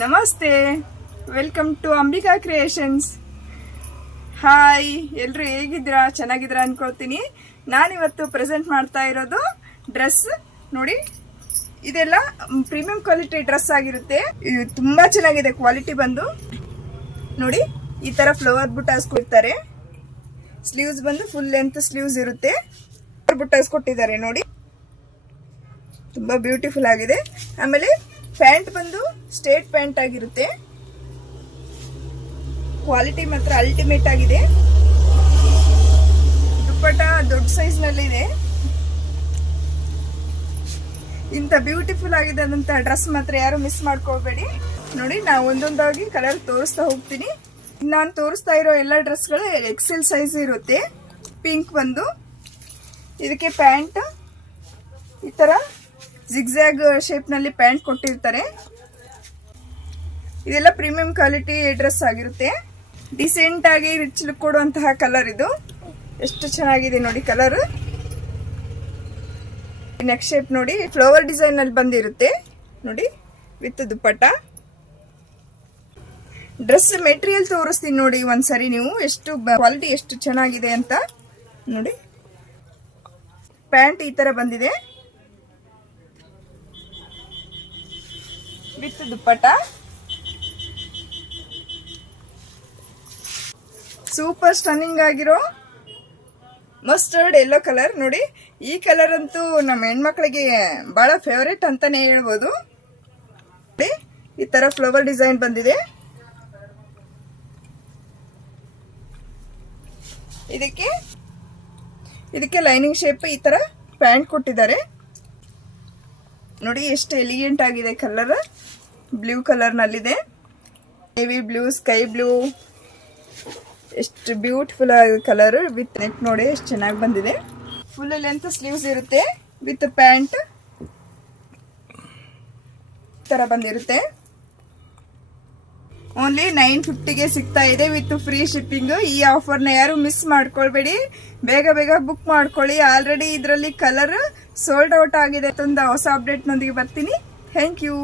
ನಮಸ್ತೆ, welcome to Ambika creations. Hi, ಎಲ್ಲರೂ ಹೇಗಿದ್ದೀರಾ? ಚೆನ್ನಾಗಿದ್ದೀರಾ ಅನ್ಕೊಳ್ತೀನಿ. ನಾನಿವತ್ತು ಪ್ರೆಸೆಂಟ್ ಮಾಡ್ತಾ ಇರೋದು ಡ್ರೆಸ್ ನೋಡಿ. ಇದೆಲ್ಲ ಪ್ರೀಮಿಯಂ ಕ್ವಾಲಿಟಿ ಡ್ರೆಸ್ ಆಗಿರುತ್ತೆ. ಇದು ತುಂಬಾ ಚೆನ್ನಾಗಿದೆ ಕ್ವಾಲಿಟಿ ಬಂದು. ನೋಡಿ, ಈ ತರ ಫ್ಲವರ್ ಬುಟ್ಟಾಸ್ ಕೊಡ್ತಾರೆ. ಸ್ಲೀವ್ಸ್ ಬಂದು ಫುಲ್ ಲೆಂತ್ ಸ್ಲೀವ್ಸ್ ಇರುತ್ತೆ. ಬುಟ್ಟಾಸ್ ಕೊಟ್ಟಿದ್ದಾರೆ ನೋಡಿ, ತುಂಬಾ ಬ್ಯೂಟಿಫುಲ್ ಆಗಿದೆ. ಆಮೇಲೆ ಪ್ಯಾಂಟ್ ಬಂದು ಸ್ಟ್ರೇಟ್ ಪ್ಯಾಂಟ್ ಆಗಿರುತ್ತೆ. ಕ್ವಾಲಿಟಿ ಮಾತ್ರ ಅಲ್ಟಿಮೇಟ್ ಆಗಿದೆ. ದುಪ್ಪಟ್ಟ ದೊಡ್ಡ ಸೈಜ್ ನಲ್ಲಿ ಇದೆ. ಇಂಥ ಬ್ಯೂಟಿಫುಲ್ ಆಗಿದಂತ ಡ್ರೆಸ್ ಮಾತ್ರ ಯಾರು ಮಿಸ್ ಮಾಡ್ಕೋಬೇಡಿ. ನೋಡಿ, ನಾವು ಒಂದೊಂದಾಗಿ ಕಲರ್ ತೋರಿಸ್ತಾ ಹೋಗ್ತೀನಿ. ನಾನು ತೋರಿಸ್ತಾ ಇರೋ ಎಲ್ಲ ಡ್ರೆಸ್ಗಳು ಎಕ್ಸೆಲ್ ಸೈಜ್ ಇರುತ್ತೆ. ಪಿಂಕ್ ಬಂದು ಇದಕ್ಕೆ ಪ್ಯಾಂಟ್ ಈ ತರ ಜಿಗ್ಜಾಗ್ ಶೇಪ್ ನಲ್ಲಿ ಪ್ಯಾಂಟ್ ಕೊಟ್ಟಿರ್ತಾರೆ. ಇದೆಲ್ಲ ಪ್ರೀಮಿಯಂ ಕ್ವಾಲಿಟಿ ಡ್ರೆಸ್ ಆಗಿರುತ್ತೆ. ಡಿಸೆಂಟ್ ಆಗಿ ರಿಚ್ ಲುಕ್ ಕೊಡುವಂತಹ ಕಲರ್ ಇದು. ಎಷ್ಟು ಚೆನ್ನಾಗಿದೆ ನೋಡಿ ಕಲರ್. ನೆಕ್ ಶೇಪ್ ನೋಡಿ, ಫ್ಲವರ್ ಡಿಸೈನ್ ಅಲ್ಲಿ ಬಂದಿರುತ್ತೆ ನೋಡಿ, ವಿತ್ ದುಪ್ಪಟ್ಟ. ಡ್ರೆಸ್ ಮೆಟೀರಿಯಲ್ ತೋರಿಸ್ತೀನಿ ನೋಡಿ ಒಂದ್ಸರಿ ನೀವು, ಎಷ್ಟು ಕ್ವಾಲಿಟಿ ಎಷ್ಟು ಚೆನ್ನಾಗಿದೆ ಅಂತ ನೋಡಿ. ಪ್ಯಾಂಟ್ ಈ ತರ ಬಂದಿದೆ ವಿತ್ ದುಪ್ಪಟ್ಟ. ಸೂಪರ್ ಸ್ಟನ್ನಿಂಗ್ ಆಗಿರೋ ಮಸ್ಟರ್ಡ್ ಯೆಲ್ಲೋ ಕಲರ್ ನೋಡಿ. ಈ ಕಲರ್ ಅಂತೂ ನಮ್ಮ ಹೆಣ್ಮಕ್ಳಿಗೆ ಬಹಳ ಫೇವರೇಟ್ ಅಂತಾನೆ ಹೇಳ್ಬೋದು. ಈ ತರ ಫ್ಲವರ್ ಡಿಸೈನ್ ಬಂದಿದೆ. ಇದಕ್ಕೆ ಲೈನಿಂಗ್ ಶೇಪ್ ಈ ತರ ಪ್ಯಾಂಟ್ ಕೊಟ್ಟಿದ್ದಾರೆ ನೋಡಿ. ಎಷ್ಟು ಎಲಿಗೆಂಟ್ ಆಗಿದೆ ಕಲರ್. ಬ್ಲೂ ಕಲರ್ ನಲ್ಲಿದೆ, ನೇವಿ ಬ್ಲೂ, ಸ್ಕೈ ಬ್ಲೂ. ಎಷ್ಟು ಬ್ಯೂಟಿಫುಲ್ ಆಗಿದೆ ಕಲರ್. ವಿತ್ ನೆಕ್ ನೋಡಿ ಎಷ್ಟು ಚೆನ್ನಾಗಿ ಬಂದಿದೆ. ಫುಲ್ ಲೆಂತ್ ಸ್ಲೀವ್ಸ್ ಇರುತ್ತೆ ವಿತ್ ಪ್ಯಾಂಟ್ ತರ ಬಂದಿರುತ್ತೆ. ಓನ್ಲಿ 950ಗೆ ಸಿಗ್ತಾ ಇದೆ ವಿತ್ ಫ್ರೀ ಶಿಪ್ಪಿಂಗ್. ಈ ಆಫರ್ನ ಯಾರು ಮಿಸ್ ಮಾಡ್ಕೊಳ್ಬೇಡಿ, ಬೇಗ ಬೇಗ ಬುಕ್ ಮಾಡ್ಕೊಳ್ಳಿ. ಆಲ್ರೆಡಿ ಇದರಲ್ಲಿ ಕಲರ್ ಸೋಲ್ಡ್ ಔಟ್ ಆಗಿದೆ. ಹೊಸ ಅಪ್ಡೇಟ್ ನೊಂದಿಗೆ ಬರ್ತೀನಿ. Thank you.